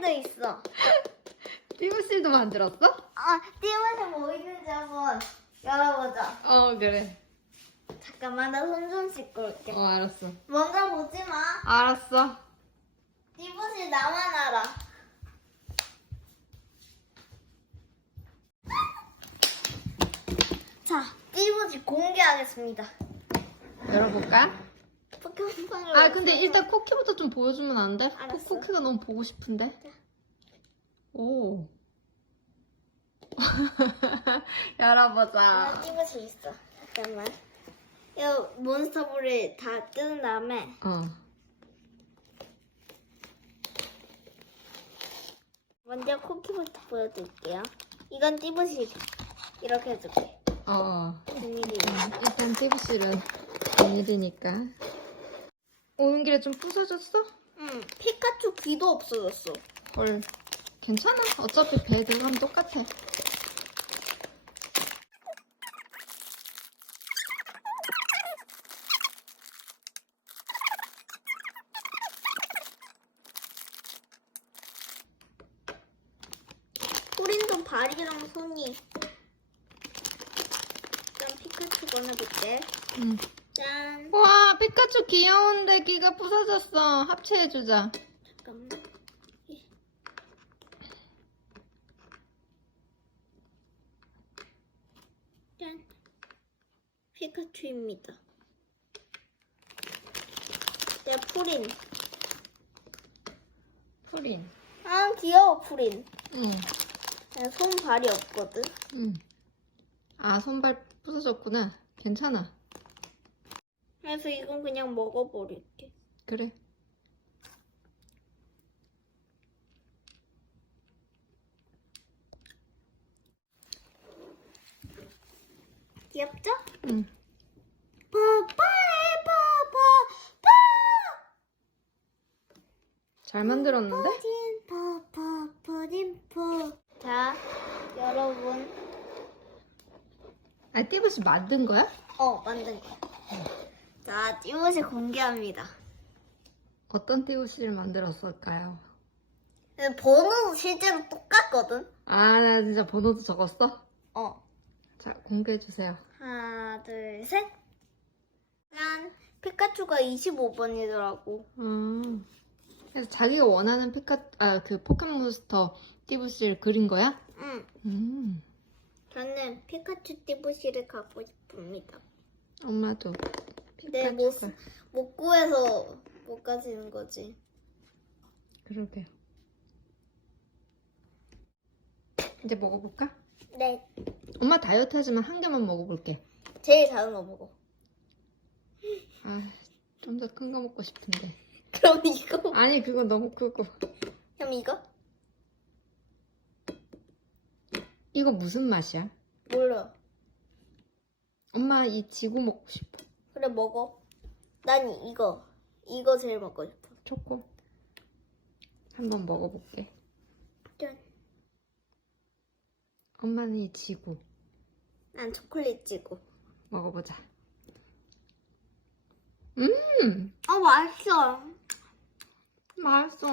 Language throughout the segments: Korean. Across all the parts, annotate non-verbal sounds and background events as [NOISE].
띠부실도 있어. 띠부실도 만들었어? 아, 띠부실 뭐 있는지 한번 열어보자. 어 그래. 잠깐만, 나 손 좀 씻고 올게. 어 알았어. 먼저 보지 마. 알았어. 띠부실 나만 알아. 자, 띠부실 공개하겠습니다. 열어볼까? 포켓몬빵을. 아 근데 일단 쿠키부터 좀 보여주면 안 돼? 알았어. 쿠키가 너무 보고 싶은데. 오. [LAUGHS] 열어보자. 아, 띠부실 있어. 잠깐만. 이 몬스터볼을 다 뜯은 다음에 어. 먼저 쿠키부터 보여드릴게요. 이건 띠부실. 이렇게 해줄게. 어. 어. 비밀이. 음, 일단 띠부실은 비닐이니까. 오는 길에 좀 부서졌어? 응, 피카츄 귀도 없어졌어. 헐. 괜찮아. 어차피 배 들어가면 똑같아. 소린도 발이랑 손이. 짠, 피카츄 꺼내볼게. 응. 짠. 와, 피카츄 귀여운데 귀가 부서졌어. 합체해주자. 잠깐만. 짠. 피카츄입니다. 네, 프린. 프린. 아, 귀여워, 프린. 응. 네, 손 발이 없거든. 응. 아, 손발 부서졌구나. 괜찮아. 그래서 이건 그냥 먹어버릴게. 그래. 귀엽죠? 응. 빠빠이 빠빠빠 잘 만들었는데? 푸딘 파파 푸딘 푸. 자, 여러분. 아, 띠부실 만든 거야? 어, 만든 거야. 자, 띠옷을 공개합니다. 어떤 띠부실을 만들었을까요? 근데 번호도 실제로 똑같거든? 아, 나 진짜 번호도 적었어? 어. 자, 공개해주세요. 하나, 둘, 셋. 짠. 피카츄가 25번이더라고. 음. 그래서 자기가 원하는 피카, 아, 그 포켓몬스터 띠부실 그린 거야? 응. 음. 저는 피카츄 띠부실을 갖고 싶습니다. 엄마도 못, 피카츄가. 못 구해서 못 가지는 거지. 그러게요. 이제 먹어볼까? 네. 엄마 다이어트 하지만 한 개만 먹어볼게. 제일 작은 거 먹어. 아, 좀 더 큰 거 먹고 싶은데. [LAUGHS] 그럼 이거. 아니, 그거 너무 크고. 그럼 이거? 이거 무슨 맛이야? 몰라. 엄마 이 지구 먹고 싶어. 그래 먹어. 난 이거. 이거 제일 먹고 싶어. 초코. 한번 먹어볼게. 짠. 엄마는 이 지구 난 초콜릿 지고. 먹어보자. 음, 아 맛있어. 맛있어.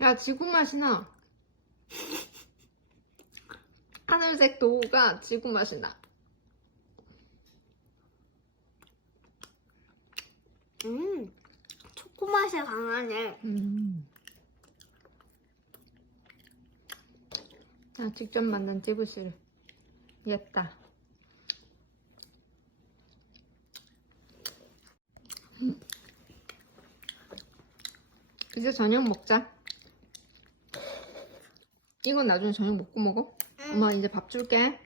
야, 지구 맛이 나. [LAUGHS] 하늘색 도우가 지구 맛이 나. 음. 초코 맛이 강하네. 음. 나 직접 만든 찌부실. 예쁘다. 음. 이제 저녁 먹자. 이건 나중에 저녁 먹고 먹어. 응. 엄마 이제 밥 줄게.